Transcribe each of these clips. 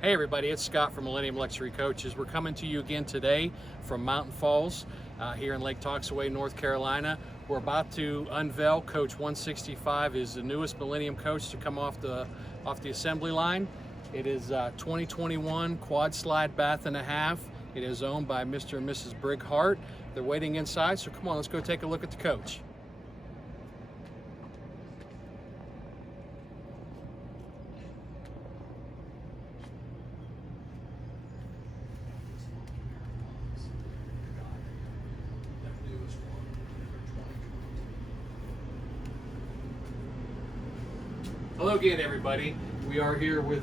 Hey everybody, it's Scott from Millennium Luxury Coaches. We're coming to you again today from Mountain Falls here in Lake Toxaway, North Carolina. We're about to unveil Coach 165 is the newest Millennium coach to come off the assembly line. It is 2021 quad slide bath and a half. It is owned by Mr. and Mrs. Brig Hart. They're waiting inside, so come on, let's go take a look at the coach. Hello again, everybody. We are here with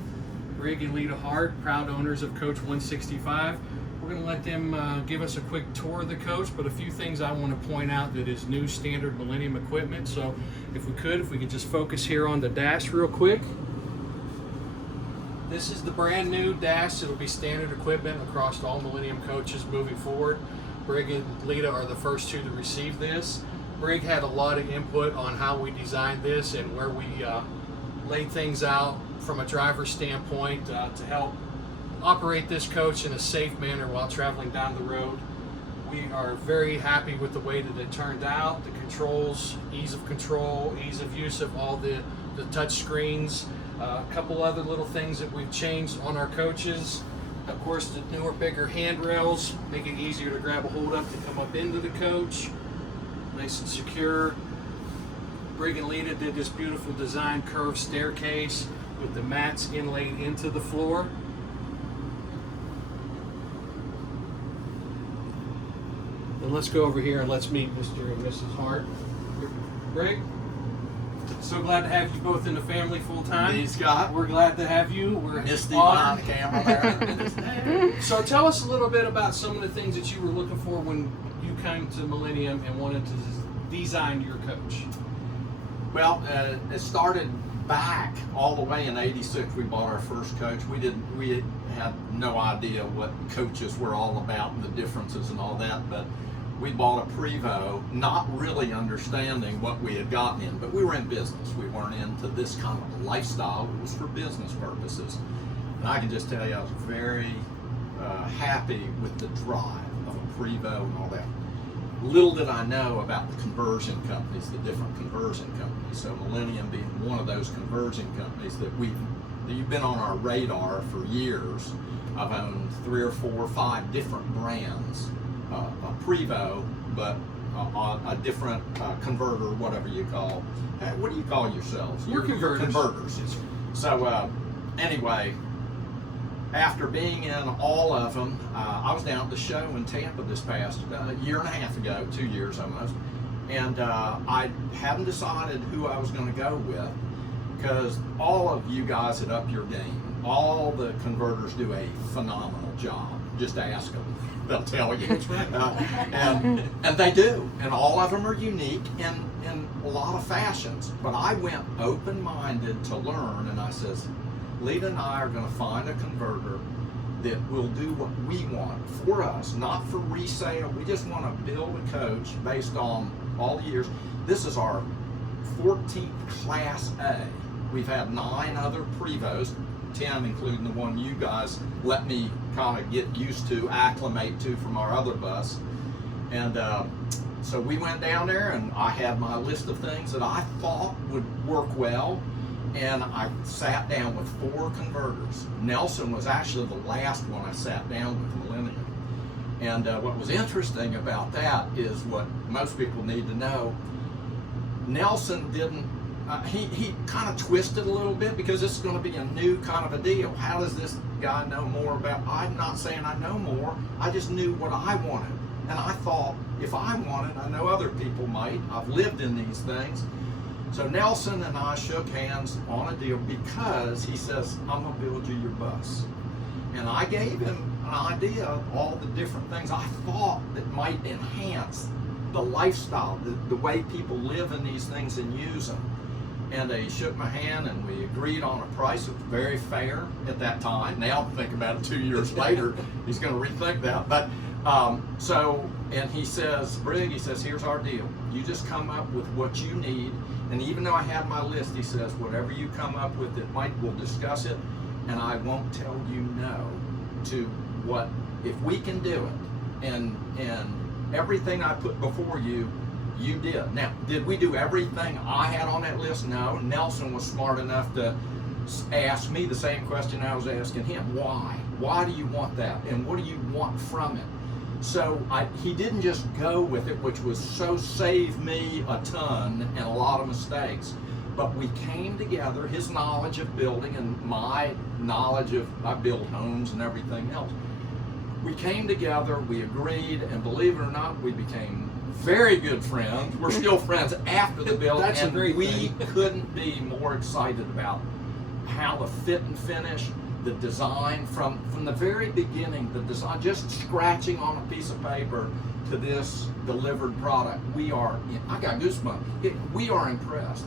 Brig and Lita Hart, proud owners of Coach 165. We're going to let them give us a quick tour of the coach, but a few things I want to point out that is new standard Millennium equipment. So if we could just focus here on the dash real quick. This is the brand new dash. It'll be standard equipment across all Millennium coaches moving forward. Brig and Lita are the first two to receive this. Brig had a lot of input on how we designed this and where we laid things out from a driver's standpoint to help operate this coach in a safe manner while traveling down the road. We are very happy with the way that it turned out. The controls, ease of control, ease of use of all the touch screens. A couple other little things that we've changed on our coaches. Of course, the newer, bigger handrails make it easier to grab a hold up to come up into the coach. Nice and secure. Brig and Lita did this beautiful design curved staircase with the mats inlaid into the floor. Then let's go over here and let's meet Mr. and Mrs. Hart. Brig, so glad to have you both in the family full time. Me, Scott. We're glad to have you. We're Misty honored. behind the camera there. So tell us a little bit about some of the things that you were looking for when you came to Millennium and wanted to design your coach. Well, it started back all the way in '86. We bought our first coach. We had no idea what coaches were all about and the differences and all that, but we bought a Prevost, not really understanding what we had gotten in, but we were in business. We weren't into this kind of lifestyle. It was for business purposes. And I can just tell you I was very happy with the drive of a Prevost and all that. Little did I know about the conversion companies, the different conversion companies. So Millennium being one of those conversion companies that you've been on our radar for years. I've owned 3 or 4 or 5 different brands, a Prevost, but a different converter, whatever you call. What do you call yourselves? We're converters. Converters. So anyway, after being in all of them, I was down at the show in Tampa this past year and a half ago, 2 years almost, and I hadn't decided who I was going to go with because all of you guys had upped your game. All the converters do a phenomenal job. Just ask them. They'll tell you. And they do. And all of them are unique in a lot of fashions. But I went open-minded to learn, and I says, Lita and I are going to find a converter that will do what we want for us, not for resale. We just want to build a coach based on all the years. This is our 14th Class A. We've had 9 other Prevosts, 10 including the one you guys let me kind of get used to, acclimate to from our other bus. And so we went down there and I had my list of things that I thought would work well. And I sat down with 4 converters. Nelson was actually the last one I sat down with, Millennium. And what was interesting about that is what most people need to know. Nelson didn't, he kind of twisted a little bit because this is going to be a new kind of a deal. How does this guy know more about? I'm not saying I know more. I just knew what I wanted. And I thought, if I wanted, I know other people might. I've lived in these things. So Nelson and I shook hands on a deal because he says, I'm going to build you your bus. And I gave him an idea of all the different things I thought that might enhance the lifestyle, the way people live in these things and use them. And he shook my hand and we agreed on a price that was very fair at that time. Now think about it 2 years later, he's going to rethink that. But and he says, Brig, he says, here's our deal. You just come up with what you need. And even though I had my list, he says, whatever you come up with, we'll discuss it. and I won't tell you no to what, if we can do it, and everything I put before you, you did. Now, did we do everything I had on that list? No. Nelson was smart enough to ask me the same question I was asking him. Why? Why do you want that? And what do you want from it? So he didn't just go with it, which was so saved me a ton and a lot of mistakes. But we came together, his knowledge of building and my knowledge of, I build homes and everything else. We came together, we agreed, and believe it or not, we became very good friends. We're still friends after the build, That's and a great we thing. couldn't be more excited about how the fit and finish, the design from the very beginning, the design, just scratching on a piece of paper to this delivered product. I got goosebumps. We are impressed.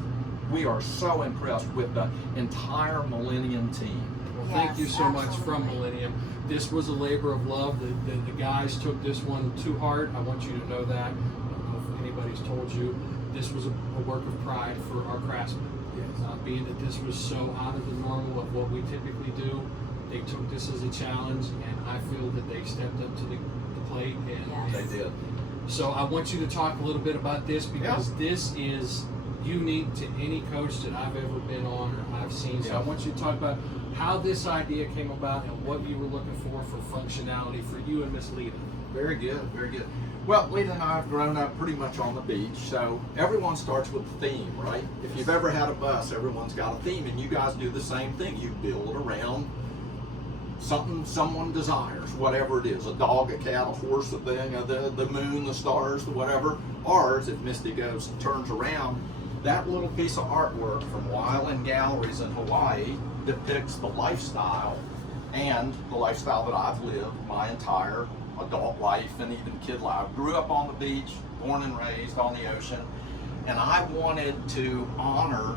We are so impressed with the entire Millennium team. Well, Yes, thank you so much from absolutely. Millennium. This was a labor of love. The guys took this one to heart. I want you to know that. I don't know if anybody's told you. This was a work of pride for our craftsmen. Being that this was so out of the normal of what we typically do, they took this as a challenge, and I feel that they stepped up to the plate. And Yes. They did. so I want you to talk a little bit about this, because this is unique to any coach that I've ever been on or I've seen. So I want you to talk about how this idea came about and what you were looking for functionality for you and Miss Lita. Very good, very good. Well, Lita and I have grown up pretty much on the beach, so everyone starts with a theme, right? If you've ever had a bus, everyone's got a theme, and you guys do the same thing. You build around something someone desires, whatever it is, a dog, a cat, a horse, a thing, the moon, the stars, the whatever. Ours, if Misty goes, turns around, that little piece of artwork from Wyland Galleries in Hawaii depicts the lifestyle, and the lifestyle that I've lived my entire adult life and even kid life. I grew up on the beach, born and raised on the ocean, and I wanted to honor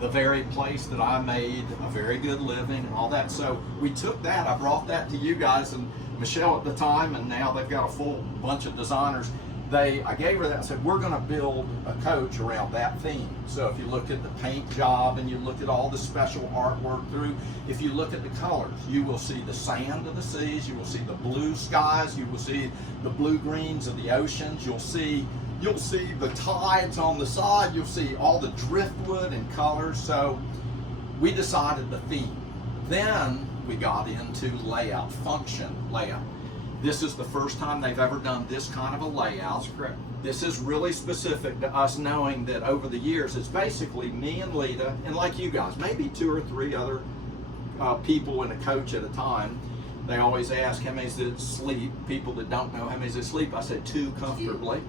the very place that I made a very good living and all that. So we took that, I brought that to you guys, and Michelle at the time, and now they've got a full bunch of designers. I gave her that and said, we're gonna build a coach around that theme. So if you look at the paint job and you look at all the special artwork through, if you look at the colors, you will see the sand of the seas, you will see the blue skies, you will see the blue greens of the oceans, you'll see the tides on the side, you'll see all the driftwood and colors. So we decided the theme. Then we got into layout, function layout. This is the first time they've ever done this kind of a layout. That's correct. This is really specific to us, knowing that over the years, it's basically me and Lita, and like you guys, maybe 2 or 3 other people and a coach at a time. They always ask, how many that sleep? People that don't know how many that sleep, I said 2 comfortably.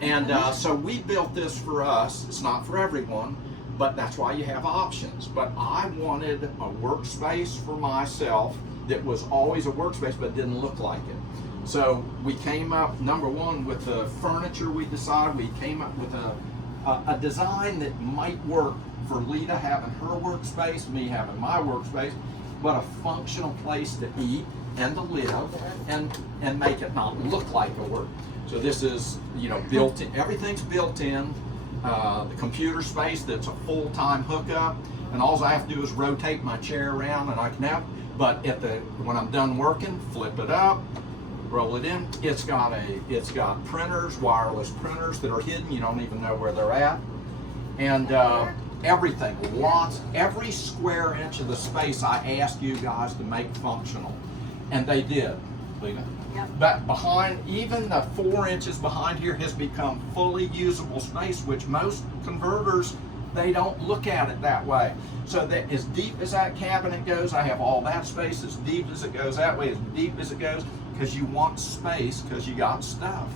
And so we built this for us. It's not for everyone, but that's why you have options. But I wanted a workspace for myself that was always a workspace but didn't look like it. So we came up, number one, with the furniture. We decided we came up with a design that might work for Lita having her workspace, me having my workspace, but a functional place to eat and to live, and make it not look like a work. So this is, built in. Everything's built in. The computer space, that's a full-time hookup, and all I have to do is rotate my chair around and I can have. But when I'm done working, flip it up, roll it in. It's got printers, wireless printers that are hidden. You don't even know where they're at, and everything, every square inch of the space I asked you guys to make functional, and they did. Lita. Yep. But behind, even the 4 inches behind here has become fully usable space, which most converters, they don't look at it that way. So that as deep as that cabinet goes, I have all that space. As deep as it goes that way, as deep as it goes, because you want space, because you got stuff.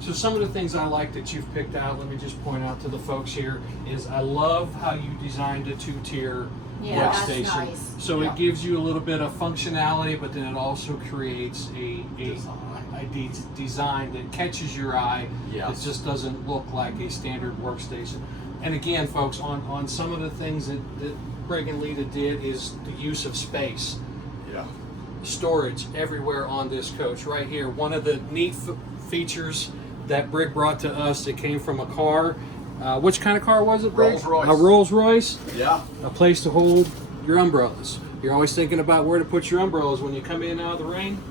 So some of the things I like that you've picked out, let me just point out to the folks here, is I love how you designed a 2-tier Yeah, that's workstation. nice. So Yeah. it gives you a little bit of functionality, but then it also creates a design that catches your eye. Yes. It just doesn't look like a standard workstation. And again, folks, on some of the things that Brig and Lita did is the use of space. Yeah. Storage everywhere on this coach. Right here, one of the neat features that Brig brought to us that came from a car. Which kind of car was it, Brig? Rolls-Royce. A Rolls Royce. Yeah. A place to hold your umbrellas, You're always thinking about where to put your umbrellas when you come in out of the rain.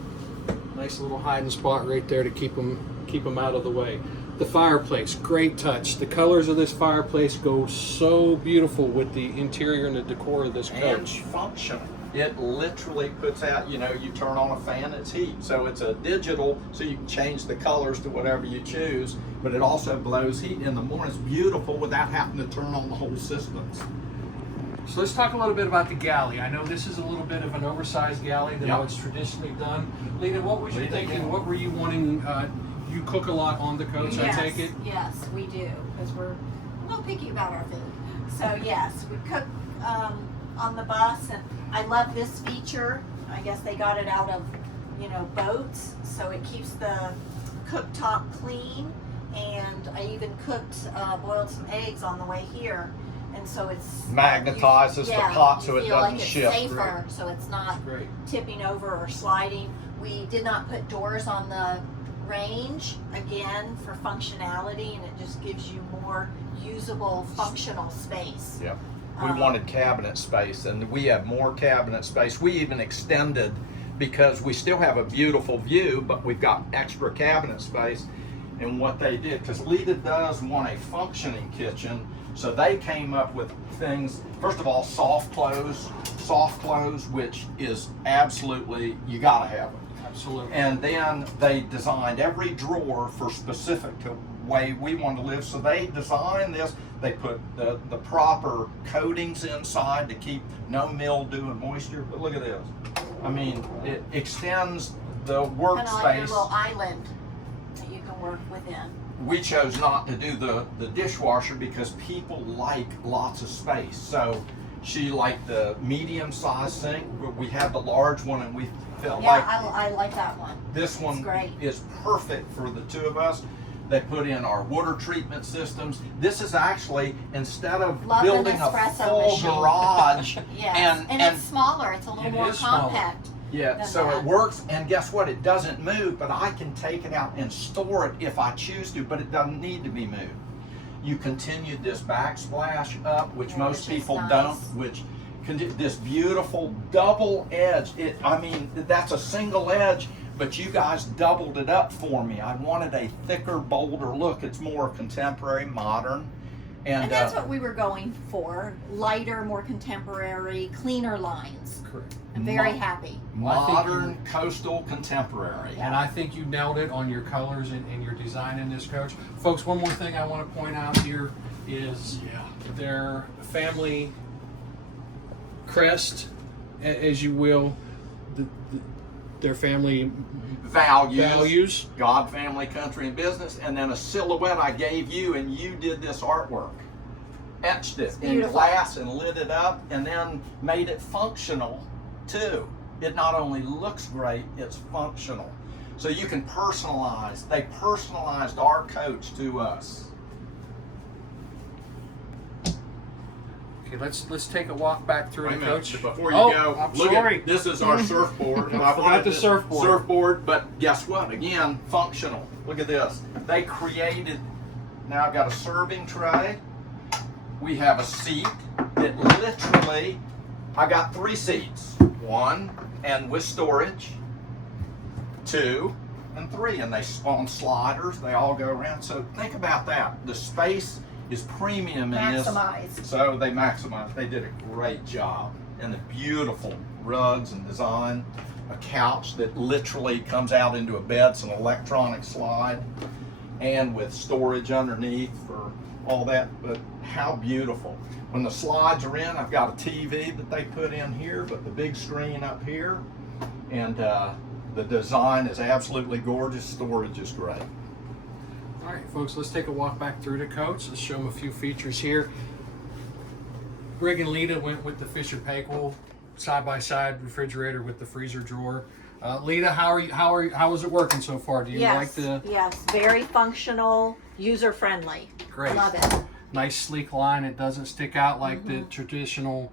Nice little hiding spot right there to keep them out of the way. The fireplace, great touch. The colors of this fireplace go so beautiful with the interior and the decor of this coach. And functional. It literally puts out, you turn on a fan, it's heat. So it's a digital, so you can change the colors to whatever you choose, but it also blows heat in the morning. It's beautiful without having to turn on the whole systems. So let's talk a little bit about the galley. I know this is a little bit of an oversized galley than Yep. what's traditionally done. Lita, what was you Lita, thinking? yeah. What were you wanting? You cook a lot on the coach, Yes, I take it? yes, we do, because we're a little picky about our food. So yes, we cook on the bus, and I love this feature. I guess they got it out of, boats, so it keeps the cooktop clean. And I even boiled some eggs on the way here, and so it's Magnetizes the pot so you it feel doesn't like it's shift. safer, so it's not Great. tipping over or sliding. We did not put doors on the range, again, for functionality, and it just gives you more usable, functional space. Yep. We wanted cabinet space, and we have more cabinet space. We even extended, because we still have a beautiful view, but we've got extra cabinet space. And what they did, because Lita does want a functioning kitchen, so they came up with things. First of all, soft close, which is absolutely, you gotta have them. Absolutely. And then they designed every drawer for specific to way we want to live. So they designed this. They put the proper coatings inside to keep no mildew and moisture. But look at this. I mean, it extends the Kind of like your workspace. little island that you can work within. We chose not to do the dishwasher because people like lots of space. So she liked the medium-sized sink. We had the large one, and we felt Yeah, like I like that one. this one great. is perfect for the two of us. They put in our water treatment systems. This is actually, instead of Love an building a espresso full machine. garage, Yes, and it's smaller. It's a little It more is smaller. compact. yeah, than so that. it works. And guess what? It doesn't move, but I can take it out and store it if I choose to, but it doesn't need to be moved. You continued this backsplash up, which Yeah, most which is people nice. don't, which this beautiful double edge. I mean, that's a single edge, but you guys doubled it up for me. I wanted a thicker, bolder look. It's more contemporary, modern. And that's what we were going for. Lighter, more contemporary, cleaner lines. Correct. I'm very Mo- happy. Well, I think modern, coastal, contemporary. And I think you nailed it on your colors and your design in this coach. Folks, one more thing I want to point out here is their family crest, as you will, their family values. God, family, country, and business, and then a silhouette I gave you, and you did this artwork. Etched it in beautiful. glass and lit it up, and then made it functional too. It not only looks great, it's functional. So you can personalize. They personalized our coach to us. Okay, let's take a walk back through the coach. Before you Oh, go, I'm look sorry. at this is our surfboard. I forgot the surfboard. Surfboard, but guess what? Again, functional. Look at this. They created. Now I've got a serving tray. We have a seat that literally, I got 3 seats. 1, and with storage. 2, and 3, and they spawn sliders. They all go around. So think about that. The space is premium in this. Maximize. So they maximized. They did a great job. And the beautiful rugs and design. A couch that literally comes out into a bed. It's an electronic slide. And with storage underneath for all that. But how beautiful. When the slides are in, I've got a TV that they put in here, but the big screen up here. And the design is absolutely gorgeous. Storage is great. All right, folks, let's take a walk back through the coach. Let's show them a few features here. Brig and Lita went with the Fisher Paykel side-by-side refrigerator with the freezer drawer. Lita, how is it working so far? Do you like the Yes, very functional, user-friendly. Great. Love it. nice sleek line? It doesn't stick out like the traditional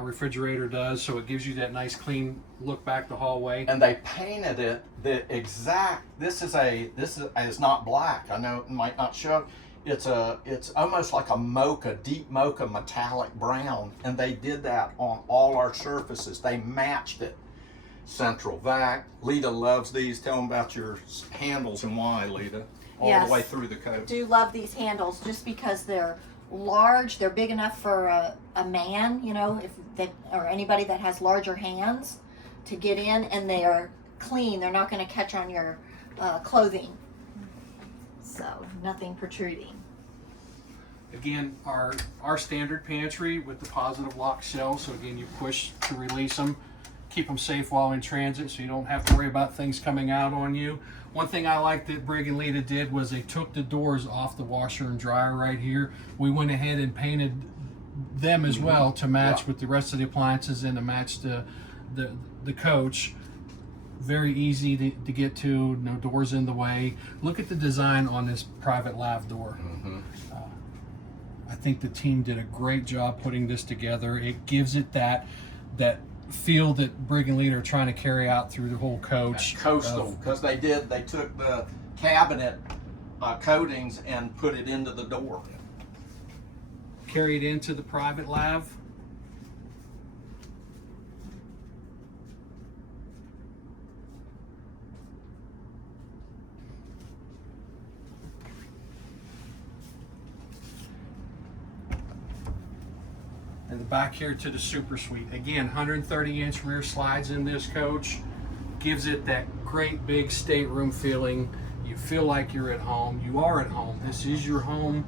refrigerator does, so it gives you that nice clean look back the hallway. And they painted it the exact. This is not black. I know it might not show. It's almost like a mocha, deep mocha metallic brown, and they did that on all our surfaces. They matched it. Central vac. Lita loves these. Tell them about your handles and why, Lita. All Yes. the way through the coach. Do love these handles just because they're large. They're big enough for a man, you know, if they, or anybody that has larger hands to get in, and they are clean. They're not going to catch on your clothing. So nothing protruding. Again, our standard pantry with the positive lock shelves. So again, you push to release them, keep them safe while in transit, so you don't have to worry about things coming out on you. One thing I like that Brig and Lita did was they took the doors off the washer and dryer right here. We went ahead and painted them as well to match with the rest of the appliances and to match the coach. Very easy to get to, no doors in the way. Look at the design on this private lav door. I think the team did a great job putting this together. It gives it that feel that Brig and Lita are trying to carry out through the whole coach. Coastal, because they took the cabinet coatings and put it into the door. Carried into the private lav. And the back here to the super suite. Again, 130-inch rear slides in this coach. Gives it that great big stateroom feeling. You feel like you're at home. You are at home. This is your home.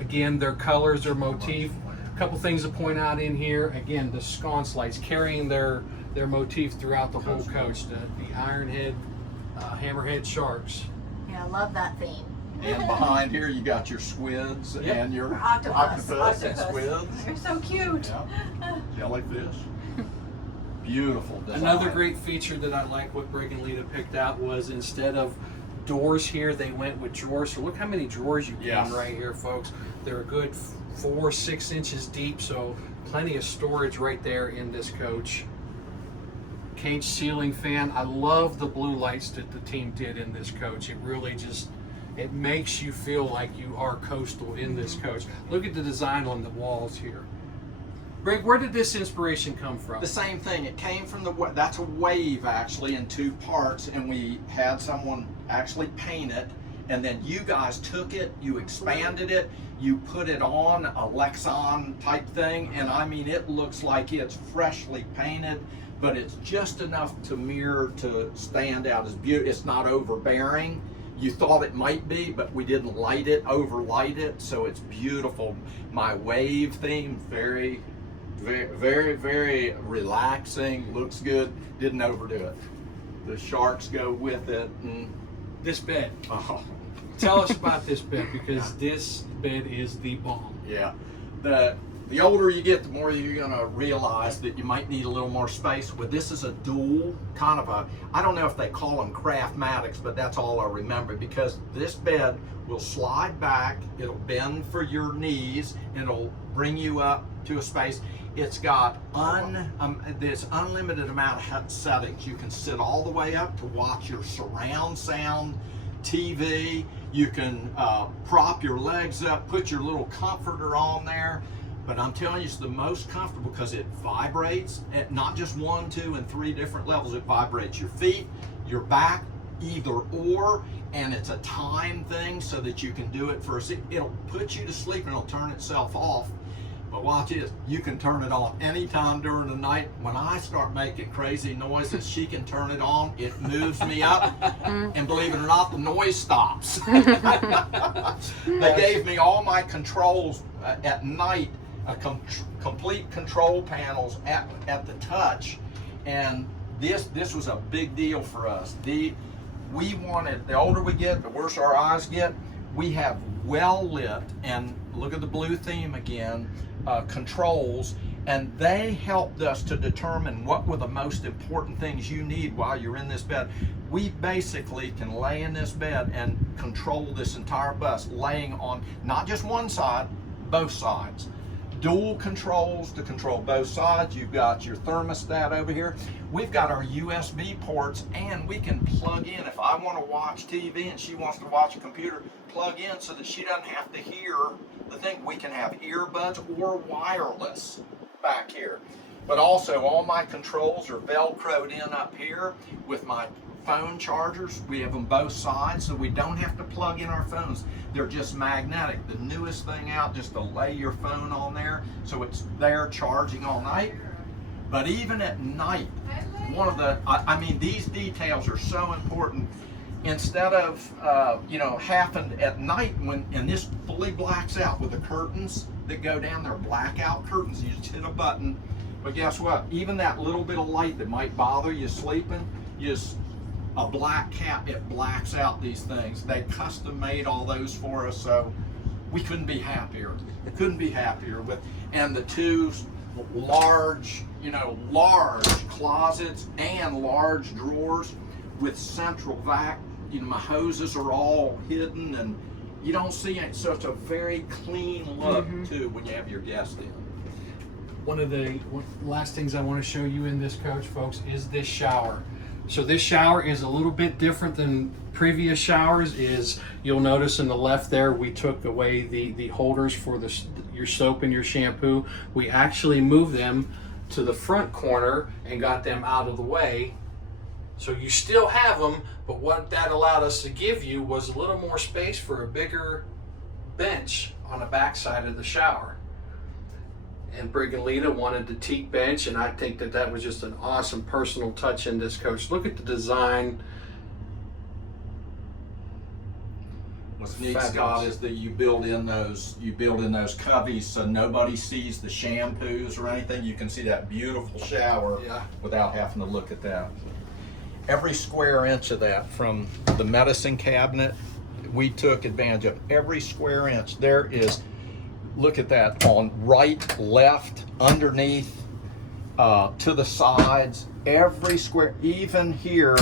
Again, their colors, their motif. A couple things to point out in here. Again, the sconce lights carrying their motif throughout the whole coach. The ironhead, hammerhead sharks. Yeah, I love that theme. And behind here you got your squids and your octopus and squids. They're so cute. Yeah. Jellyfish. Beautiful design. Another great feature that I like what Brig and Lita picked out was instead of doors here, they went with drawers. So look how many drawers you can right here, folks. They're a good 4-6 inches deep, so plenty of storage right there in this coach. Cage ceiling fan. I love the blue lights that the team did in this coach. It really just, it makes you feel like you are coastal in this coach. Look at the design on the walls here. Brig, where did this inspiration come from? The same thing. It came from that's a wave actually in 2 parts, and we had someone actually paint it, and then you guys took it, you expanded it, you put it on a Lexan type thing, and I mean it looks like it's freshly painted, but it's just enough to mirror to stand out as beautiful. It's not overbearing. You thought it might be, but we didn't overlight it, so it's beautiful. My wave theme, very, very relaxing, looks good, didn't overdo it. The sharks go with it. And this bed. oh, Tell us about this bed, because this bed is the bomb. yeah. The older you get, the more you're gonna realize that you might need a little more space. But this is a dual kind of I don't know if they call them Craftmatics, but that's all I remember, because this bed will slide back, it'll bend for your knees, and it'll bring you up to a space. It's got this unlimited amount of settings. You can sit all the way up to watch your surround sound TV. You can prop your legs up, put your little comforter on there. But I'm telling you, it's the most comfortable because it vibrates at not just 1, 2, and 3 different levels. It vibrates your feet, your back, either or, and it's a time thing so that you can do it for it'll put you to sleep and it'll turn itself off. But watch this, you can turn it on anytime during the night. When I start making crazy noises, she can turn it on. It moves me up, and believe it or not, the noise stops. They gave me all my controls at night, complete control panels at the touch, and this was a big deal for us. We wanted, the older we get, the worse our eyes get. We have well lit, and look at the blue theme again, controls, and they helped us to determine what were the most important things you need while you're in this bed. We basically can lay in this bed and control this entire bus, laying on not just one side, both sides. dual controls to control both sides. You've got your thermostat over here. We've got our USB ports, and we can plug in. If I want to watch TV and she wants to watch a computer, plug in so that she doesn't have to hear the thing. We can have earbuds or wireless back here. But also all my controls are Velcroed in up here with my phone chargers. We have them both sides, so we don't have to plug in our phones. They're just magnetic. The newest thing out, just to lay your phone on there so it's there charging all night. But even at night, one of the, I mean, these details are so important. Instead of, happened at night and this fully blacks out with the curtains that go down, they're blackout curtains. You just hit a button. But guess what? Even that little bit of light that might bother you sleeping, just a black cap, it blacks out these things. They custom made all those for us, so we couldn't be happier. Couldn't be happier with, and the two large closets and large drawers with central vac. My hoses are all hidden, and you don't see it. So it's a very clean look too when you have your guests in. One of the last things I want to show you in this coach, folks, is this shower. So this shower is a little bit different than previous showers. You'll notice in the left there, we took away the holders for your soap and your shampoo. We actually moved them to the front corner and got them out of the way. So you still have them, but what that allowed us to give you was a little more space for a bigger bench on the back side of the shower. And Brig and Lita wanted the teak bench, and I think that was just an awesome personal touch in this coach. Look at the design. What's neat, Scott, is that you build in those coveys so nobody sees the shampoos or anything. You can see that beautiful shower without having to look at that. Every square inch of that, from the medicine cabinet, we took advantage of every square inch. There is, look at that, on right, left, underneath, to the sides, every square, even here,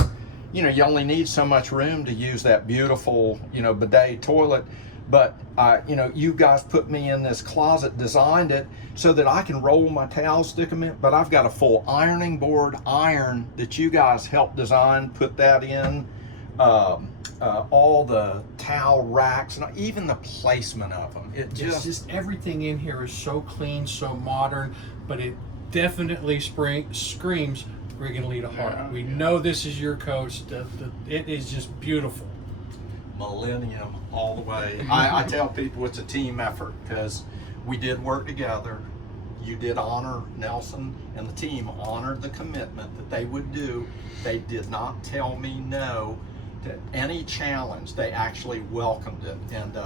you only need so much room to use that beautiful, bidet toilet. But, you guys put me in this closet, designed it so that I can roll my towels, stick them in, but I've got a full ironing board iron that you guys helped design, put that in. All the towel racks and even the placement of them. It's just everything in here is so clean, so modern, but it definitely screams Brig and Lita Hart. We know this is your coach. It is just beautiful. Millennium all the way. I tell people it's a team effort because we did work together. You did honor, Nelson and the team honored the commitment that they would do. They did not tell me no to any challenge. They actually welcomed it. And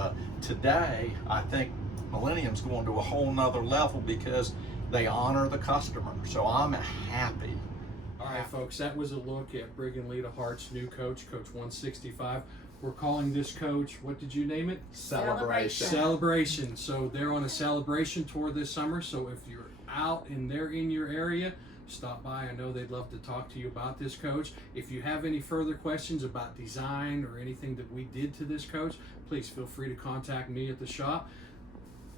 today, I think Millennium's going to a whole nother level because they honor the customer. So I'm happy. All right, folks, that was a look at Brig and Lita Hart's new coach, Coach 165. We're calling this coach, what did you name it? Celebration. Celebration. So they're on a celebration tour this summer. So if you're out and they're in your area, stop by. I know they'd love to talk to you about this coach. If you have any further questions about design or anything that we did to this coach, please feel free to contact me at the shop.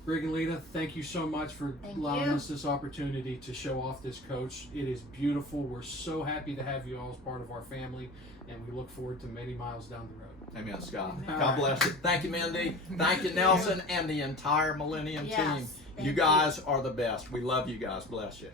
Brig and Lita, thank you so much for allowing us this opportunity to show off this coach. It is beautiful. We're so happy to have you all as part of our family, and we look forward to many miles down the road. Amen, Scott. God bless you. Thank you, Mindy. Thank you, Nelson, and the entire Millennium team. You guys are the best. We love you guys. Bless you.